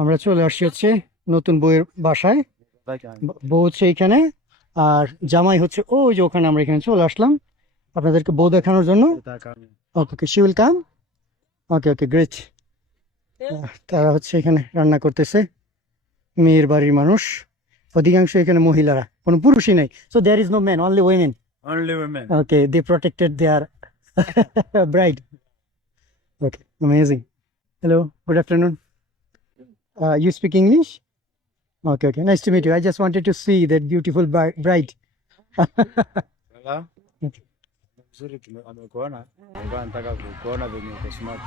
আমরা চলে আসছি হচ্ছে নতুন বউয়ের বাসায়। বউ হচ্ছে এইখানে, আর জামাই হচ্ছে ওই যে ওখানে। আমরা এখানে চলে আসলাম আপনাদেরকে বউ দেখানোর জন্য। Okay, she will come. Okay okay, great. তারা হচ্ছে এখানে রান্না করতেছে, মেয়ের বাড়ির মানুষ। অধিকাংশ এখানে মহিলারা, কোনো পুরুষই নাই। So there is no man, only women. Only women. Okay, they protected their bride. Okay, amazing. Hello, good afternoon. You speak English? Okay, okay. Nice to meet you. I just wanted to see that beautiful bride. Hello? Okay. Mzuri amekuona. Nilikuwa nataka kukuona venye uko smart.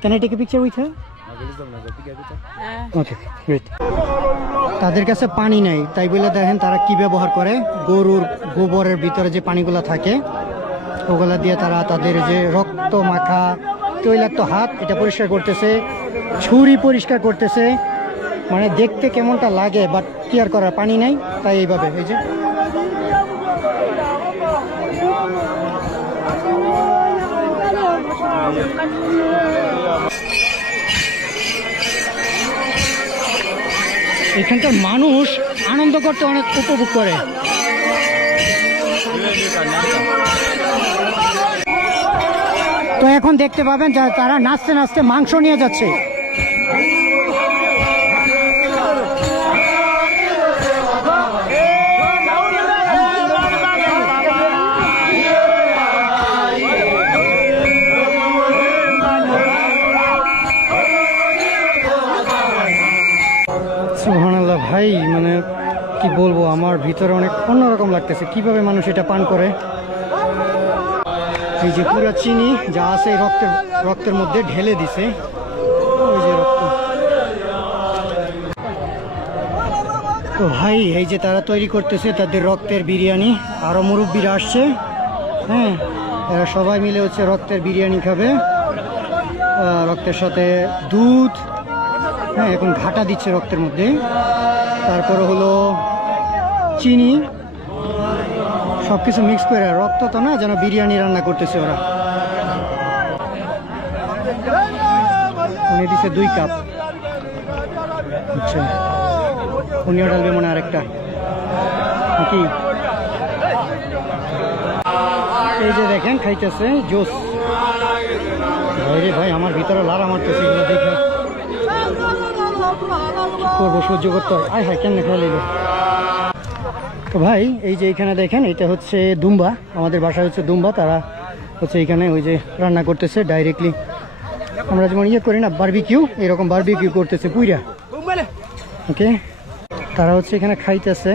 Can I take a picture with her? Nauliza mnaweza piga picha? Okay, great. তাদের কাছে পানি নাই, তাই বলে দেখেন তারা কি ব্যবহার করে। গরুর গোবরের ভিতরে যে পানিগুলো থাকে ওগুলা দিয়ে তারা তাদের যে রক্ত মাখা তৈলাক্ত হাত এটা পরিষ্কার করতেছে, ছুরি পরিষ্কার করতেছে। মানে দেখতে কেমনটা লাগে, বাট কেয়ার করার পানি নাই, তাই এইভাবে। এই যে এখানকার মানুষ আনন্দ করতে অনেক উপভোগ করে। তো এখন দেখতে পাবেন যে তারা নাচতে নাচতে মাংস নিয়ে যাচ্ছে। সুবহানাল্লাহ ভাই, মানে কি বলবো, আমার ভিতরে অনেক অন্যরকম লাগতেছে কিভাবে মানুষ এটা পান করে। এই যে পুরো চিনি যা আছে রক্তের মধ্যে ঢেলে দিছে। ওই যে রক্ত। তো ভাই এই যে তারা তৈরি করতেছে তাদের রক্তের বিরিয়ানি। আরো মুরব্বীরা আসছে, হ্যাঁ, এরা সবাই মিলে হচ্ছে রক্তের বিরিয়ানি খাবে, রক্তের সাথে দুধ। হ্যাঁ, এখন ঘাটা দিচ্ছে রক্তের মধ্যে, তারপরে হলো চিনি, সবকিছু মিক্স করে। রক্ত তো না, যেন বিরিয়ানি রান্না করতেছে ওরা। উনি দিচ্ছে 2 কাপ। আচ্ছা, উনিও ডালবে মনে আরেকটা নাকি। এই যে দেখেন খাইতেছে জুস। ভাই ভাই, আমার ভিতরে লাড়া মারতেছে এগুলো দেখে। করবো, সহ্য করতে হয়। আয় হায়, কেমনে খেয়ে নিল। তো ভাই এই যে এখানে দেখেন, এটা হচ্ছে দুম্বা। আমাদের বাসায় হচ্ছে দুম্বা। তারা হচ্ছে এখানে ওই যে রান্না করতেছে ডাইরেক্টলি। আমরা যেমন ইয়ে করি না বারবিকিউ, এরকম বারবিকিউ করতেছে পুইরা। ওকে, তারা হচ্ছে এখানে খাইতেছে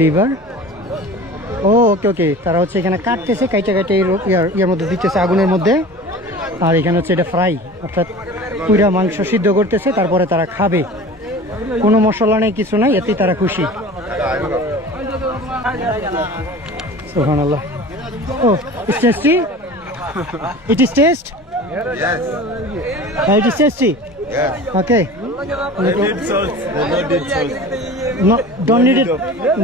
লিভার। ও ওকে ওকে, তারা হচ্ছে এখানে কাটতেছে, কাইটে কাইটে ইয়ার মধ্যে দিতেছে, আগুনের মধ্যে। আর এখানে হচ্ছে এটা ফ্রাই, অর্থাৎ পুইরা মাংস সিদ্ধ করতেছে, তারপরে তারা খাবে। কোনো মশলা নেই, কিছু নাই, এতেই তারা খুশি। সুবহানাল্লাহ। Oh, it's tasty? It is taste? Yes. It is tasty? Yes. Okay. They need salt. They don't need salt. No,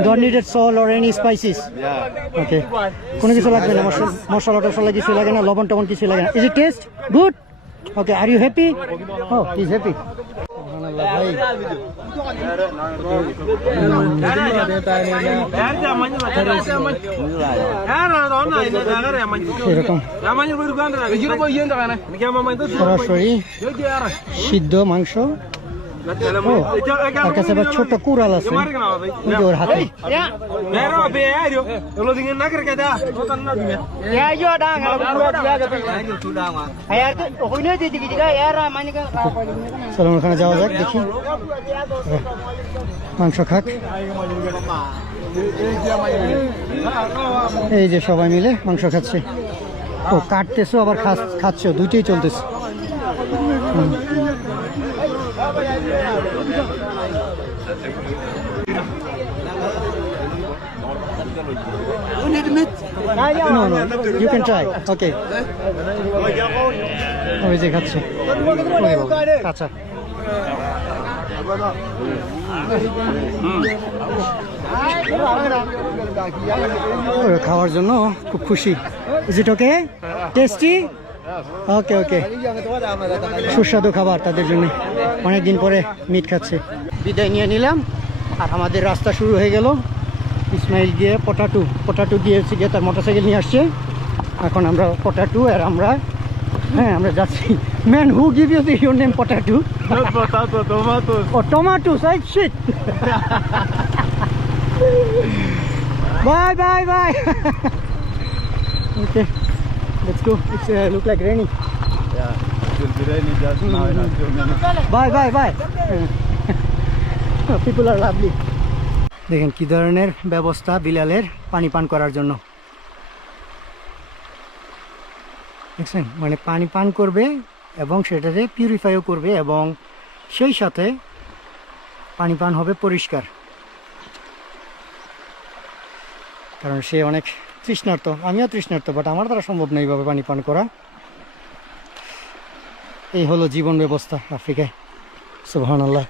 don't need it salt or any spices. Yeah. Okay. কোনো কিছু লাগবে না, মশলা টশলা কিছু লাগে না, লবণ টবণ কিছু লাগে না। Is it taste good? Okay, are you happy? Oh, he's happy. ভাই এরকম সরাসরি সিদ্ধ মাংস। তার কাছে আবার ছোট কুড়াল আছে ওর হাতে। চলো ওখানে যাওয়া যাক, দেখি মাংস খাক। এই যে সবাই মিলে মাংস খাচ্ছে। ও কাটতেছো আবার খাচ্ছ, দুইটাই চলতেছে। No, you can try. Okay. ওই যে খাচ্ছে কাঁচা। খাওয়ার জন্য খুব খুশি। Is it okay? টেস্টি? ওকে ওকে, সুস্বাদু খাবার তাদের জন্য, অনেকদিন পরে মিট খাচ্ছে। বিদায় নিয়ে নিলাম, আর আমাদের রাস্তা শুরু হয়ে গেল। ইসমাইল গিয়ে পটাটু গিয়ে তার মোটরসাইকেল নিয়ে আসছে। এখন আমরা পটাটু, আর আমরা আমরা যাচ্ছি। Man, who give you your name potato? Not potato, tomatoes. Oh tomatoes, right? Shit. Bye. Okay, let's go. It's look like raining. Yeah, it will be raining just now in a few minutes. Bye. People are lovely. দেখেন কি ধরনের ব্যবস্থা বিলালের পানি পান করার জন্য। দেখছেন, মানে পানি পান করবে এবং সেটাতে পিউরিফাইও করবে, এবং সেই সাথে পানি পান হবে পরিষ্কার, কারণ সে অনেক তৃষ্ণার্ত। আমিও তৃষ্ণার্ত, বাট আমার দ্বারা সম্ভব নয় এইভাবে পানি পান করা। এই হলো জীবন ব্যবস্থা আফ্রিকায়। সুবহানাল্লাহ।